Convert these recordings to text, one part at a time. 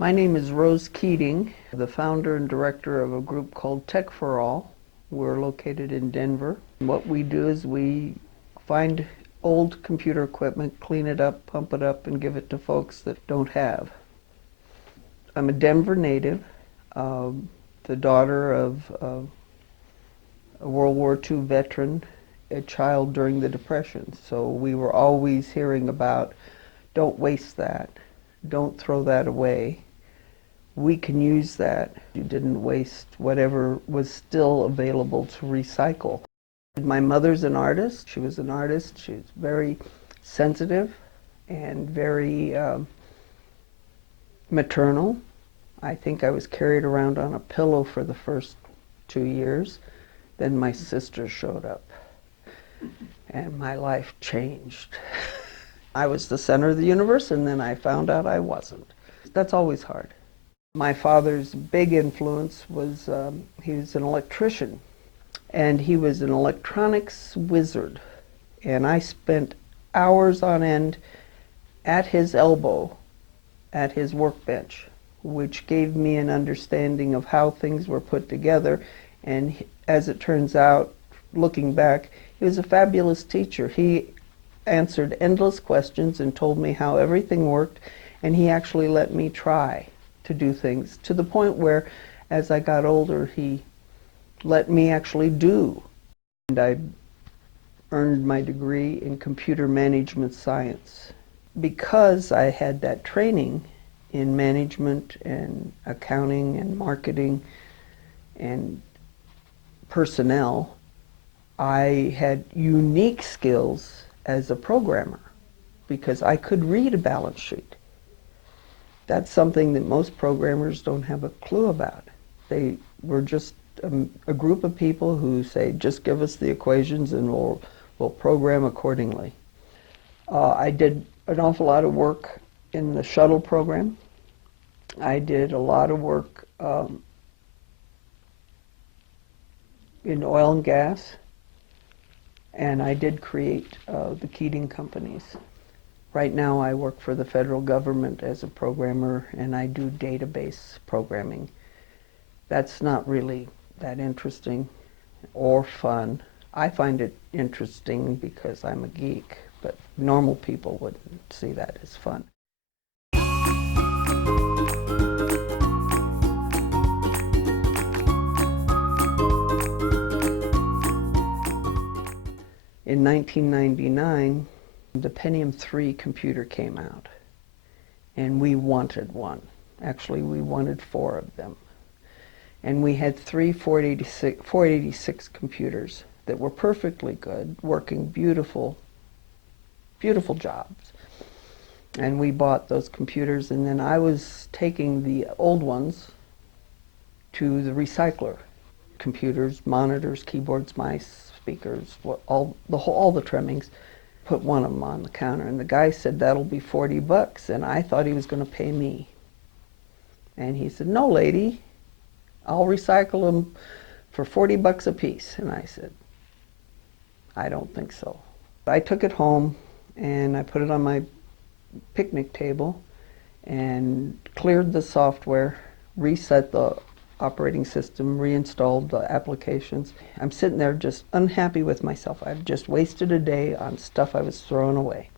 My name is Rose Keating, the founder and director of a group called Tech for All. We're located in Denver. What we do is we find old computer equipment, clean it up, pump it up, and give it to folks that don't have. I'm a Denver native, the daughter of a World War II veteran, a child during the Depression. So we were always hearing about, don't waste that, don't throw that away. We can use that. You didn't waste whatever was still available to recycle. My mother's an artist. She was an artist. She's very sensitive and very maternal. I think I was carried around on a pillow for the first 2 years. Then my sister showed up and my life changed. I was the center of the universe, and then I found out I wasn't. That's always hard. My father's big influence was he was an electrician, and he was an electronics wizard. And I spent hours on end at his elbow, at his workbench, which gave me an understanding of how things were put together. And as it turns out, looking back, he was a fabulous teacher. He answered endless questions and told me how everything worked, and he actually let me try to do things, to the point where, as I got older, he let me actually do. And I earned my degree in computer management science. Because I had that training in management and accounting and marketing and personnel, I had unique skills as a programmer because I could read a balance sheet. That's something that most programmers don't have a clue about. They were just a group of people who say, just give us the equations and we'll program accordingly. I did an awful lot of work in the shuttle program. I did a lot of work in oil and gas, and I did create the Keating companies. Right now I work for the federal government as a programmer, and I do database programming. That's not really that interesting or fun. I find it interesting because I'm a geek, but normal people wouldn't see that as fun. In 1999, the Pentium 3 computer came out, and we wanted one. Actually, we wanted 4 of them. And we had 3 486 computers that were perfectly good, working beautiful, beautiful jobs. And we bought those computers, and then I was taking the old ones to the recycler. Computers, monitors, keyboards, mice, speakers, all the trimmings. Put one of them on the counter, and the guy said, that'll be $40, and I thought he was going to pay me. And he said, no, lady, I'll recycle them for $40 a piece. And I said, I don't think so. I took it home, and I put it on my picnic table, and cleared the software, reset the operating system, reinstalled the applications. I'm sitting there just unhappy with myself. I've just wasted a day on stuff I was throwing away.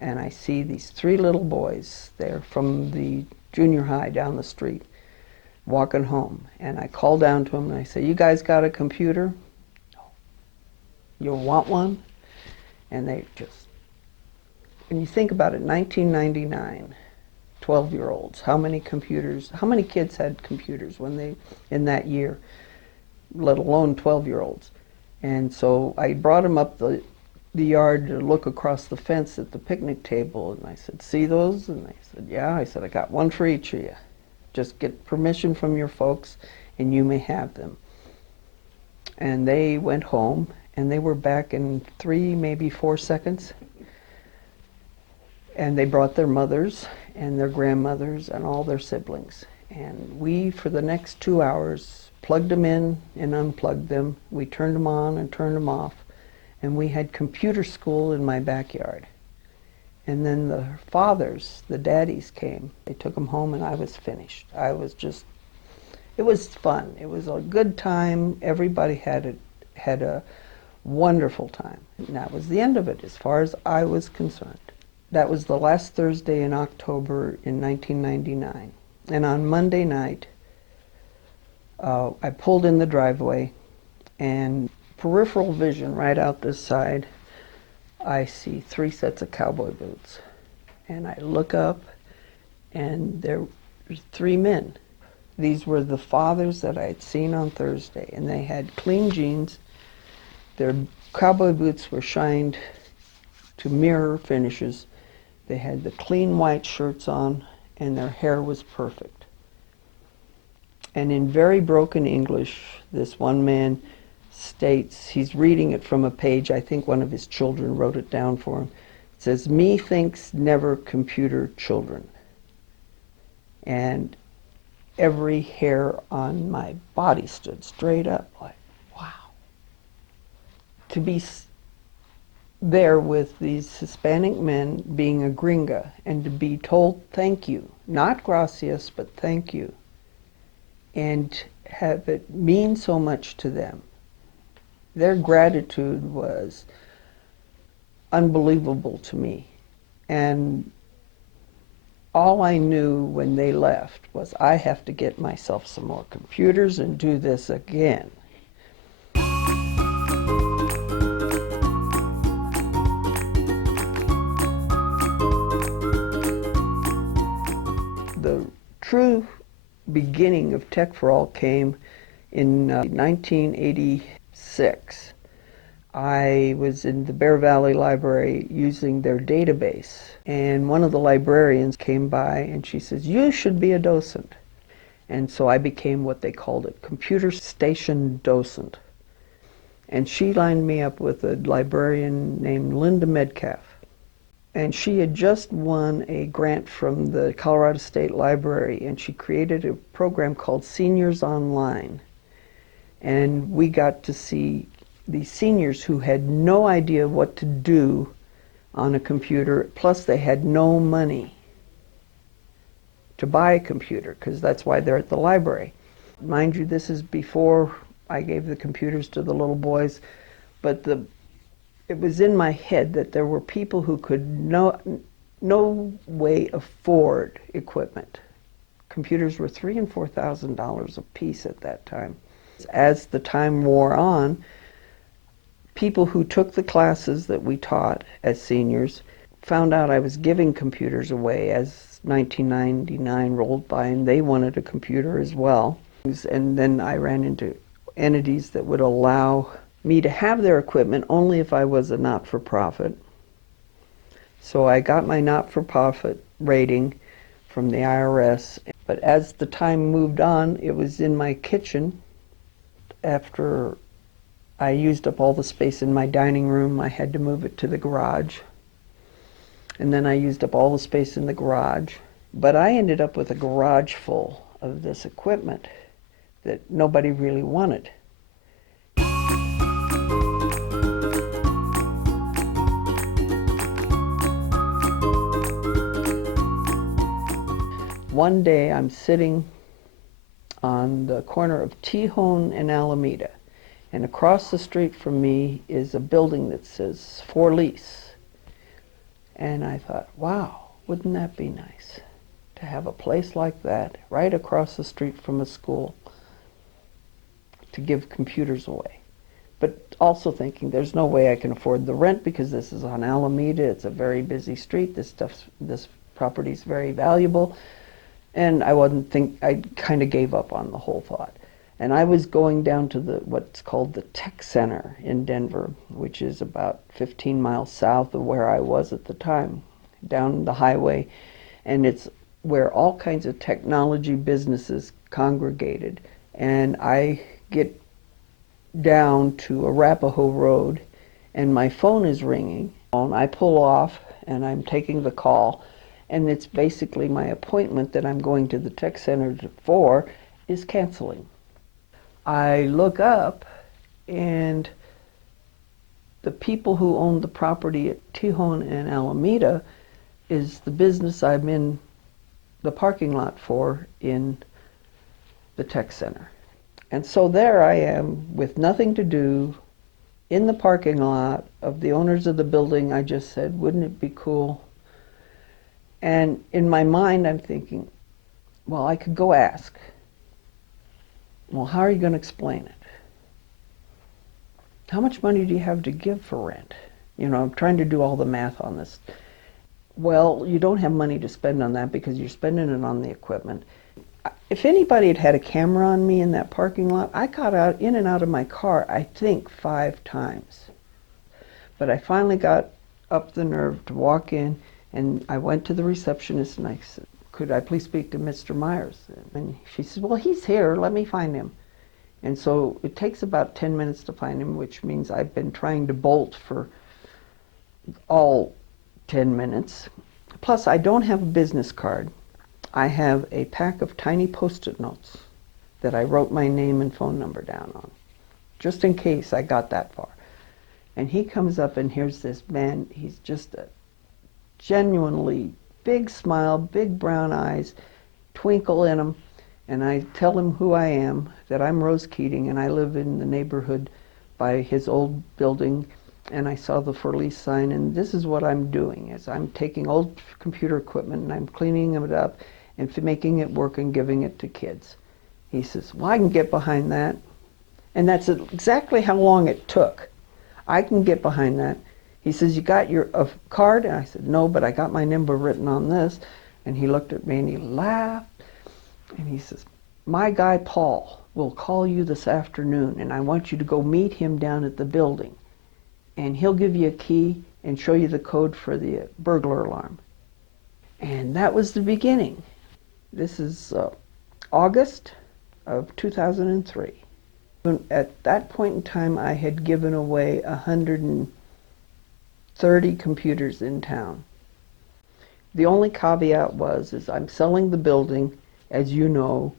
And I see these 3 little boys there from the junior high down the street walking home. And I call down to them and I say, you guys got a computer? No. You want one? And they just, when you think about it, 1999, 12-year-olds, how many kids had computers when they, in that year, let alone 12-year-olds? And so I brought them up the yard to look across the fence at the picnic table, and I said, see those? And they said, yeah. I said, I got one for each of you. Just get permission from your folks, and you may have them. And they went home, and they were back in 3, maybe 4 seconds. And they brought their mothers and their grandmothers and all their siblings. And we, for the next 2 hours, plugged them in and unplugged them. We turned them on and turned them off. And we had computer school in my backyard. And then the fathers, the daddies came. They took them home and I was finished. It was fun. It was a good time. Everybody had a wonderful time. And that was the end of it as far as I was concerned. That was the last Thursday in October in 1999. And on Monday night, I pulled in the driveway, and peripheral vision right out this side, I see 3 sets of cowboy boots. And I look up, and there's 3 men. These were the fathers that I had seen on Thursday, and they had clean jeans. Their cowboy boots were shined to mirror finishes. They had the clean white shirts on, and their hair was perfect. And in very broken English, this one man states, he's reading it from a page, I think one of his children wrote it down for him. It says, "Me thinks never computer children." And every hair on my body stood straight up, like, wow. To be there with these Hispanic men being a gringa and to be told thank you, not gracias, but thank you, and have it mean so much to them. Their gratitude was unbelievable to me. And all I knew when they left was I have to get myself some more computers and do this again. The true beginning of Tech for All came in 1986. I was in the Bear Valley Library using their database, and one of the librarians came by and she says, "You should be a docent." And so I became what they called it, computer station docent. And she lined me up with a librarian named Linda Metcalf. And she had just won a grant from the Colorado State Library, and she created a program called Seniors Online. And we got to see these seniors who had no idea what to do on a computer, plus they had no money to buy a computer, because that's why they're at the library. Mind you, this is before I gave the computers to the little boys, but it was in my head that there were people who could no way afford equipment. Computers were $3,000 and $4,000 a piece at that time. As the time wore on, people who took the classes that we taught as seniors found out I was giving computers away as 1999 rolled by, and they wanted a computer as well. And then I ran into entities that would allow me to have their equipment only if I was a not-for-profit. So I got my not-for-profit rating from the IRS. But as the time moved on, it was in my kitchen. After I used up all the space in my dining room, I had to move it to the garage. And then I used up all the space in the garage. But I ended up with a garage full of this equipment that nobody really wanted. One day I'm sitting on the corner of Tejon and Alameda, and across the street from me is a building that says "For Lease." And I thought, wow, wouldn't that be nice to have a place like that right across the street from a school to give computers away. But also thinking there's no way I can afford the rent because this is on Alameda. It's a very busy street. This property is very valuable. And I kind of gave up on the whole thought. And I was going down to what's called the Tech Center in Denver, which is about 15 miles south of where I was at the time, down the highway. And it's where all kinds of technology businesses congregated. And I get down to Arapahoe Road, and my phone is ringing. And I pull off, and I'm taking the call. And it's basically my appointment that I'm going to the tech center for is canceling. I look up, and the people who owned the property at Tejon and Alameda is the business I'm in the parking lot for in the tech center. And so there I am with nothing to do in the parking lot of the owners of the building. I just said, wouldn't it be cool? And in my mind, I'm thinking, well, I could go ask. Well, how are you going to explain it? How much money do you have to give for rent? You know, I'm trying to do all the math on this. Well, you don't have money to spend on that because you're spending it on the equipment. If anybody had had a camera on me in that parking lot, I got out in and out of my car, I think 5 times. But I finally got up the nerve to walk in, and I went to the receptionist and I said, could I please speak to Mr. Myers? And she said, well, he's here, let me find him. And so it takes about 10 minutes to find him, which means I've been trying to bolt for all 10 minutes. Plus, I don't have a business card. I have a pack of tiny Post-it notes that I wrote my name and phone number down on, just in case I got that far. And he comes up, and here's this man. He's just a genuinely big smile, big brown eyes, twinkle in them. And I tell him who I am, that I'm Rose Keating, and I live in the neighborhood by his old building. And I saw the for lease sign, and this is what I'm doing, is I'm taking old computer equipment and I'm cleaning it up and making it work and giving it to kids. He says, well, I can get behind that. And that's exactly how long it took. I can get behind that. He says, you got your card? And I said, no, but I got my number written on this. And he looked at me and he laughed. And he says, my guy Paul will call you this afternoon, and I want you to go meet him down at the building. And he'll give you a key and show you the code for the burglar alarm. And that was the beginning. This is August of 2003. At that point in time, I had given away 130 computers in town. The only caveat is I'm selling the building, as you know,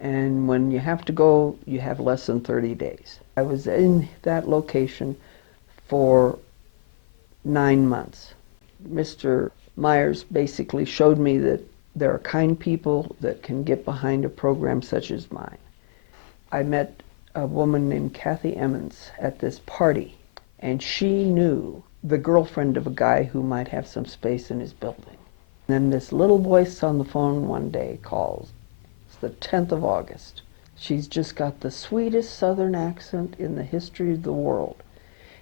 and when you have to go, you have less than 30 days. I was in that location for 9 months. Mr. Myers basically showed me that there are kind people that can get behind a program such as mine. I met a woman named Kathy Emmons at this party, and she knew the girlfriend of a guy who might have some space in his building. And then this little voice on the phone one day calls. It's the 10th of August. She's just got the sweetest southern accent in the history of the world.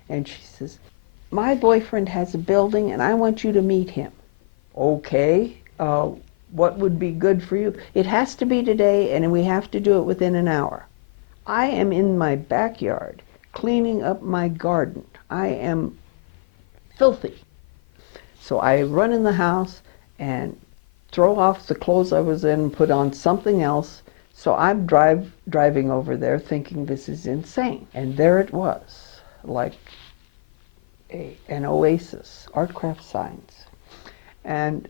And she says, my boyfriend has a building and I want you to meet him. Okay, what would be good for you? It has to be today and we have to do it within an hour. I am in my backyard cleaning up my garden. I am filthy. So I run in the house and throw off the clothes I was in and put on something else. So I'm driving over there thinking this is insane. And there it was, like an oasis, Artcraft signs. And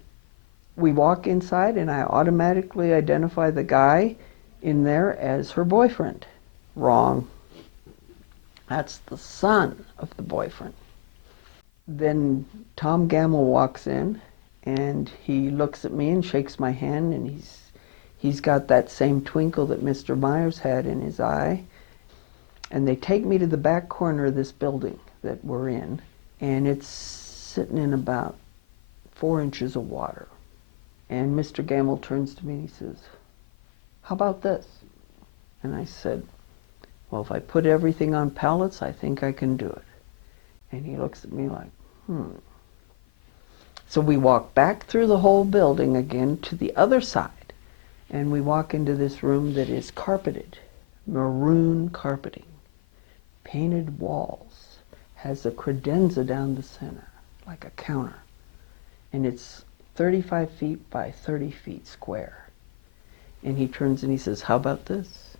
we walk inside and I automatically identify the guy in there as her boyfriend. Wrong. That's the son of the boyfriend. Then Tom Gamble walks in and he looks at me and shakes my hand, and he's got that same twinkle that Mr. Myers had in his eye. And they take me to the back corner of this building that we're in, and it's sitting in about 4 inches of water. And Mr. Gamble turns to me and he says, how about this? And I said, well, if I put everything on pallets, I think I can do it. And he looks at me like, So we walk back through the whole building again to the other side, and we walk into this room that is carpeted, maroon carpeting, painted walls, has a credenza down the center, like a counter, and it's 35 feet by 30 feet square. And he turns and he says, how about this?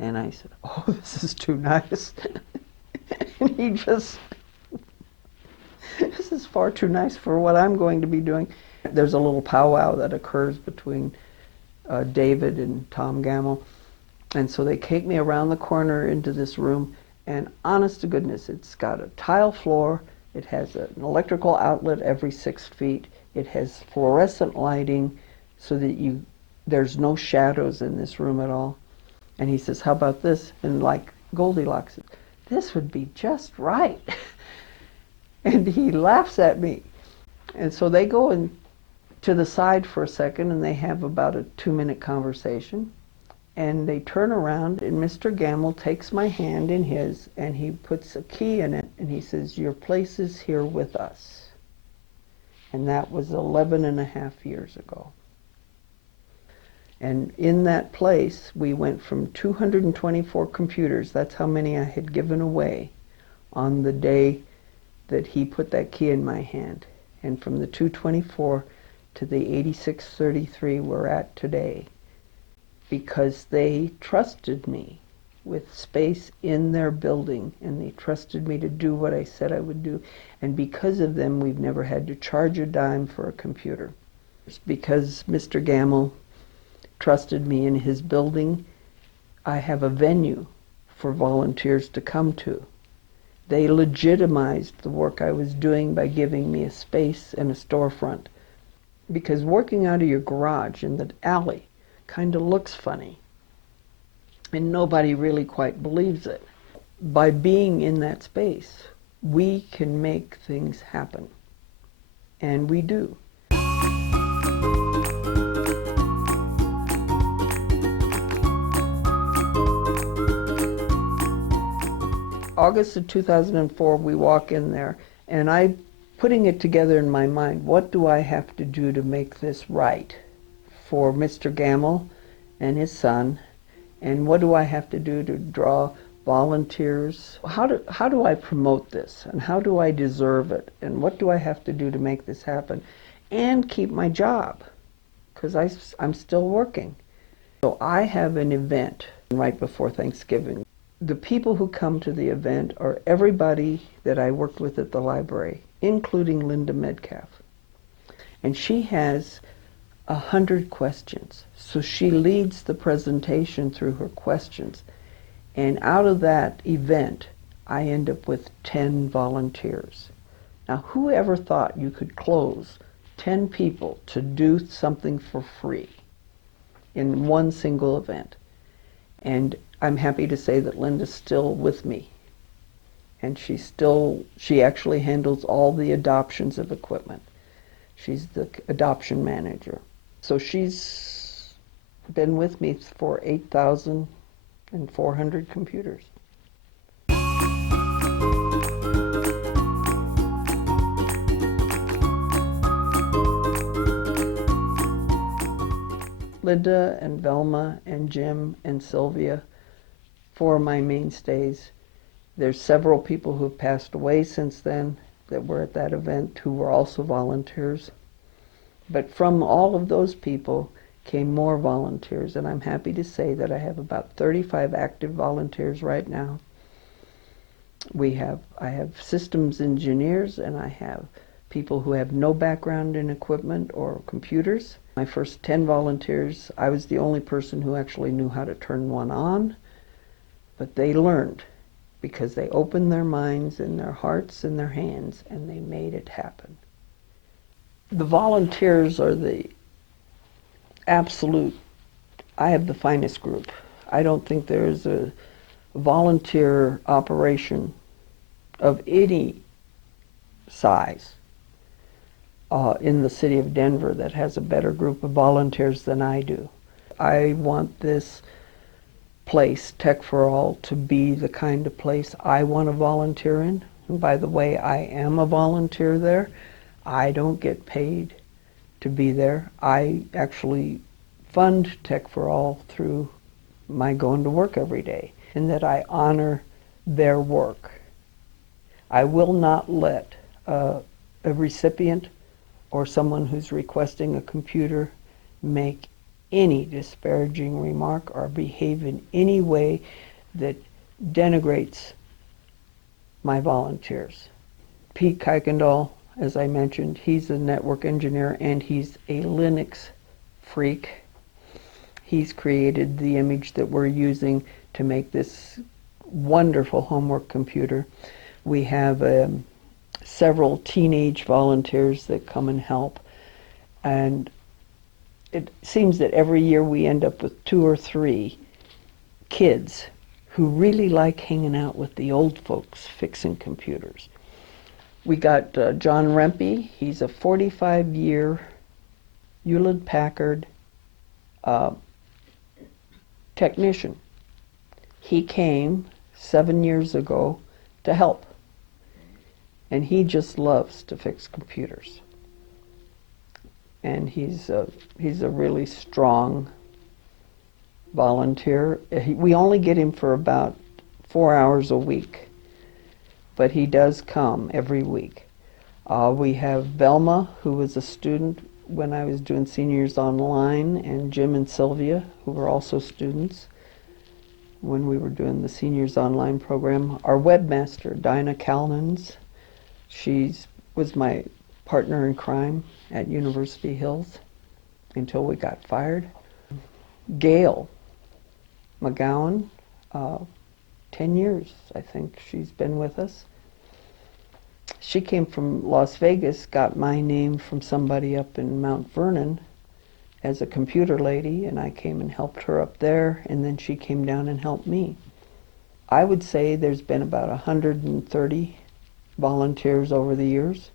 And I said, oh, this is too nice. And he just, this is far too nice for what I'm going to be doing. There's a little powwow that occurs between David and Tom Gamble. And so they take me around the corner into this room, and honest to goodness, it's got a tile floor. It has an electrical outlet every 6 feet. It has fluorescent lighting so that there's no shadows in this room at all. And he says, how about this? And like Goldilocks, this would be just right. And he laughs at me. And so they go to the side for a second and they have about a 2-minute conversation. And they turn around and Mr. Gamble takes my hand in his and he puts a key in it and he says, your place is here with us. And that was 11 and a half years ago. And in that place, we went from 224 computers, that's how many I had given away on the day that he put that key in my hand. And from the 224 to the 8633 we're at today, because they trusted me with space in their building, and they trusted me to do what I said I would do. And because of them, we've never had to charge a dime for a computer. It's because Mr. Gamble trusted me in his building, I have a venue for volunteers to come to. They legitimized the work I was doing by giving me a space and a storefront. Because working out of your garage in the alley kind of looks funny, and nobody really quite believes it. By being in that space, we can make things happen, and we do. August of 2004, we walk in there, and I'm putting it together in my mind, what do I have to do to make this right for Mr. Gamble and his son, and what do I have to do to draw volunteers? How do I promote this, and how do I deserve it, and what do I have to do to make this happen, and keep my job, because I'm still working. So I have an event right before Thanksgiving. The people who come to the event are everybody that I worked with at the library, including Linda Metcalf. And she has 100 questions. So she leads the presentation through her questions. And out of that event, I end up with 10 volunteers. Now, whoever thought you could close 10 people to do something for free in one single event? And I'm happy to say that Linda's still with me. And she actually handles all the adoptions of equipment. She's the adoption manager. So she's been with me for 8,400 computers. Linda and Velma and Jim and Sylvia, four of my mainstays. There's several people who have passed away since then that were at that event who were also volunteers. But from all of those people came more volunteers, and I'm happy to say that I have about 35 active volunteers right now. I have systems engineers, and I have people who have no background in equipment or computers. My first 10 volunteers, I was the only person who actually knew how to turn one on, but they learned because they opened their minds and their hearts and their hands, and they made it happen. The volunteers are the absolute, I have the finest group. I don't think there is a volunteer operation of any size in the city of Denver that has a better group of volunteers than I do. I want this place, Tech for All, to be the kind of place I want to volunteer in. And by the way, I am a volunteer there. I don't get paid to be there. I actually fund Tech for All through my going to work every day, and that I honor their work. I will not let a recipient or someone who's requesting a computer make any disparaging remark or behave in any way that denigrates my volunteers. Pete Kuykendall, as I mentioned, he's a network engineer and he's a Linux freak. He's created the image that we're using to make this wonderful homework computer. We have several teenage volunteers that come and help. And it seems that every year we end up with 2 or 3 kids who really like hanging out with the old folks fixing computers. We got John Rempe. He's a 45-year Hewlett-Packard technician. He came 7 years ago to help, and he just loves to fix computers. And he's a really strong volunteer. We only get him for about 4 hours a week, but he does come every week. We have Velma, who was a student when I was doing Seniors Online, and Jim and Sylvia, who were also students when we were doing the Seniors Online program. Our webmaster, Dinah Calnans, she was my partner in crime at University Hills until we got fired. Gail McGowan, 10 years, I think she's been with us. She came from Las Vegas, got my name from somebody up in Mount Vernon as a computer lady, and I came and helped her up there, and then she came down and helped me. I would say there's been about 130 volunteers over the years.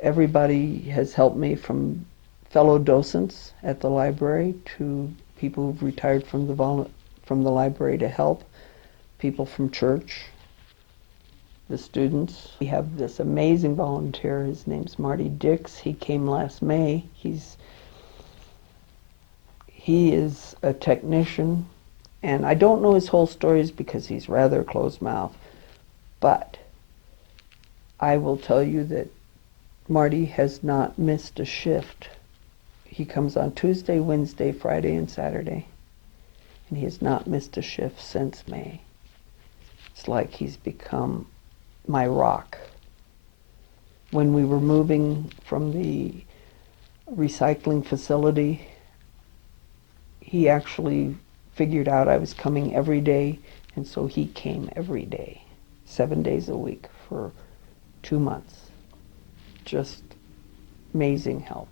Everybody has helped me, from fellow docents at the library to people who've retired from the library to help, people from church, the students. We have this amazing volunteer. His name's Marty Dix. He came last May. He is a technician, and I don't know his whole stories because he's rather closed-mouthed, but I will tell you that Marty has not missed a shift. He comes on Tuesday, Wednesday, Friday, and Saturday, and he has not missed a shift since May. It's like he's become my rock. When we were moving from the recycling facility, he actually figured out I was coming every day, and so he came every day, 7 days a week for 2 months. Just amazing help.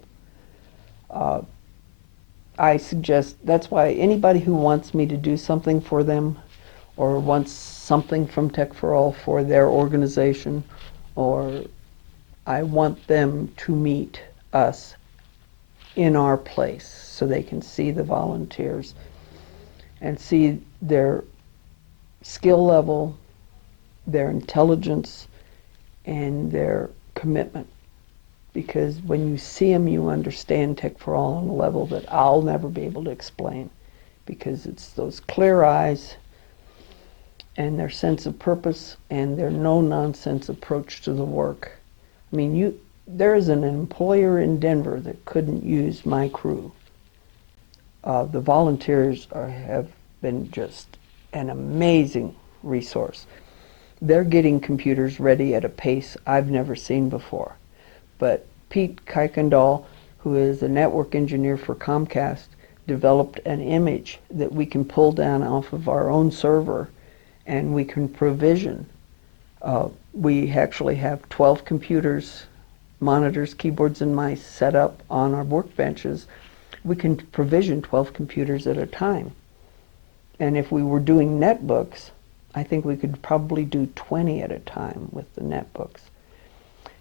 I suggest, that's why anybody who wants me to do something for them, or wants something from Tech for All for their organization, or I want them to meet us in our place so they can see the volunteers and see their skill level, their intelligence, and their commitment. Because when you see them, you understand Tech for All on a level that I'll never be able to explain, because it's those clear eyes and their sense of purpose and their no-nonsense approach to the work. I mean, there is an employer in Denver that couldn't use my crew. The volunteers have been just an amazing resource. They're getting computers ready at a pace I've never seen before. But Pete Kuykendall, who is a network engineer for Comcast, developed an image that we can pull down off of our own server, and we can provision. We actually have 12 computers, monitors, keyboards, and mice set up on our workbenches. We can provision 12 computers at a time. And if we were doing netbooks, I think we could probably do 20 at a time with the netbooks.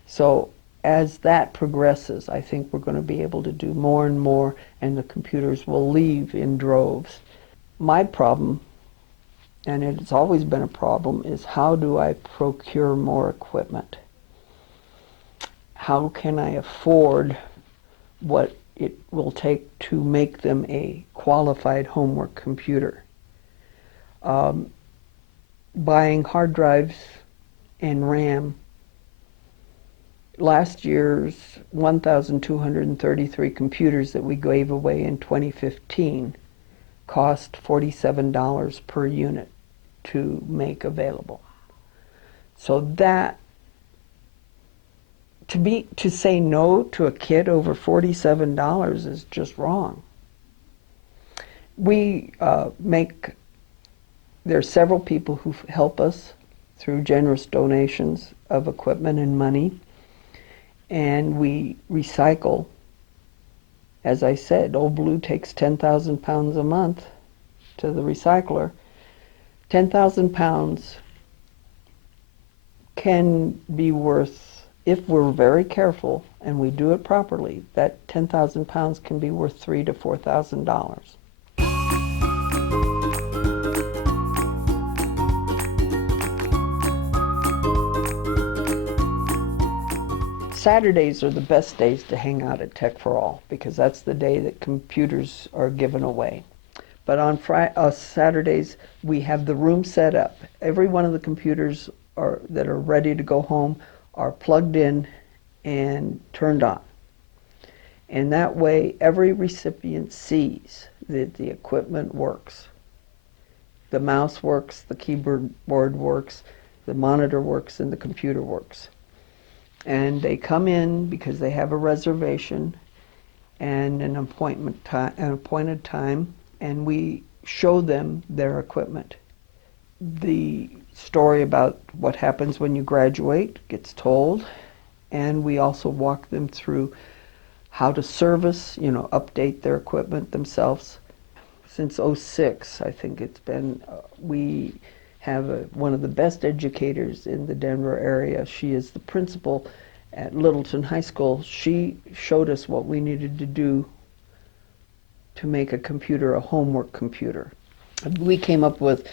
So as that progresses, I think we're going to be able to do more and more, and the computers will leave in droves. My problem, and it's always been a problem, is how do I procure more equipment? How can I afford what it will take to make them a qualified homework computer? Buying hard drives and RAM. Last year's 1,233 computers that we gave away in 2015 cost $47 per unit to make available. So that, to say no to a kit over $47 is just wrong. There are several people who help us through generous donations of equipment and money, and we recycle As I said, Old Blue takes 10,000 pounds a month to the recycler. 10,000 pounds can be worth, if we're very careful and we do it properly, that 10,000 pounds can be worth $3,000 to $4,000. Saturdays are the best days to hang out at Tech for All because that's the day that computers are given away. But on Saturdays, we have the room set up. Every one of the computers that are ready to go home are plugged in and turned on. And that way, every recipient sees that the equipment works. The mouse works, the keyboard works, the monitor works, and the computer works. And they come in because they have a reservation and an appointed time, and we show them their equipment. The story about what happens when you graduate gets told, and we also walk them through how to service, update their equipment themselves. Since '06, I think it's been, we have one of the best educators in the Denver area. She is the principal at Littleton High School. She showed us what we needed to do to make a computer a homework computer. We came up with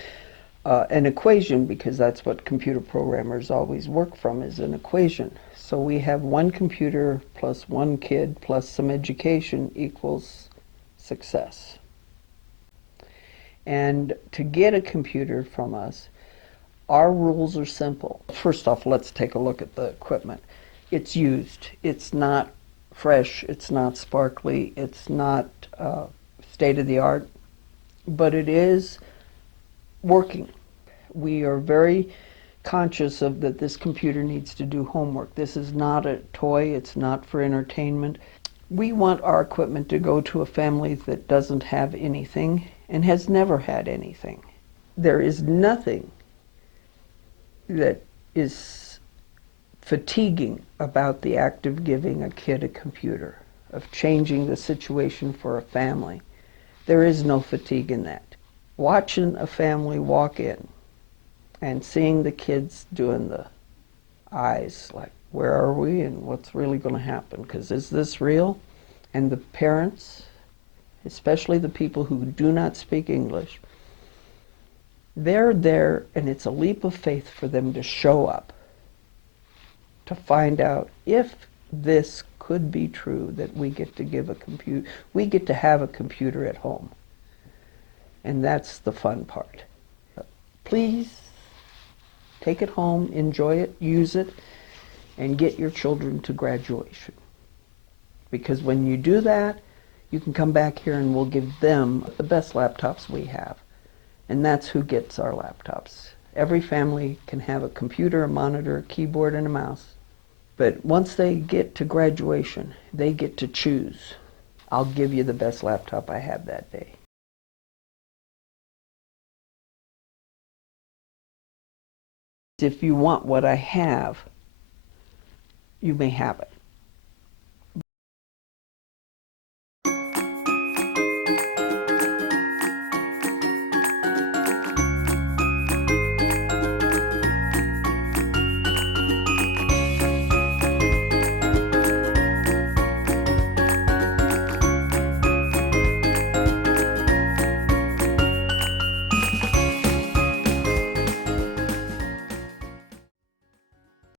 an equation because that's what computer programmers always work from, is an equation. So we have one computer plus one kid plus some education equals success. And to get a computer from us, our rules are simple. First off, let's take a look at the equipment. It's used. It's not fresh. It's not sparkly. It's not state of the art, but it is working. We are very conscious of that this computer needs to do homework. This is not a toy. It's not for entertainment. We want our equipment to go to a family that doesn't have anything and has never had anything. There is nothing that is fatiguing about the act of giving a kid a computer, of changing the situation for a family. There is no fatigue in that. Watching a family walk in and seeing the kids doing the eyes, like, where are we and what's really going to happen? Because is this real? And the parents, especially the people who do not speak English, they're there, and it's a leap of faith for them to show up to find out if this could be true, that we get to give we get to have a computer at home. And that's the fun part. Please take it home, enjoy it, use it, and get your children to graduation. Because when you do that, you can come back here and we'll give them the best laptops we have. And that's who gets our laptops. Every family can have a computer, a monitor, a keyboard, and a mouse. But once they get to graduation, they get to choose. I'll give you the best laptop I have that day. If you want what I have, you may have it.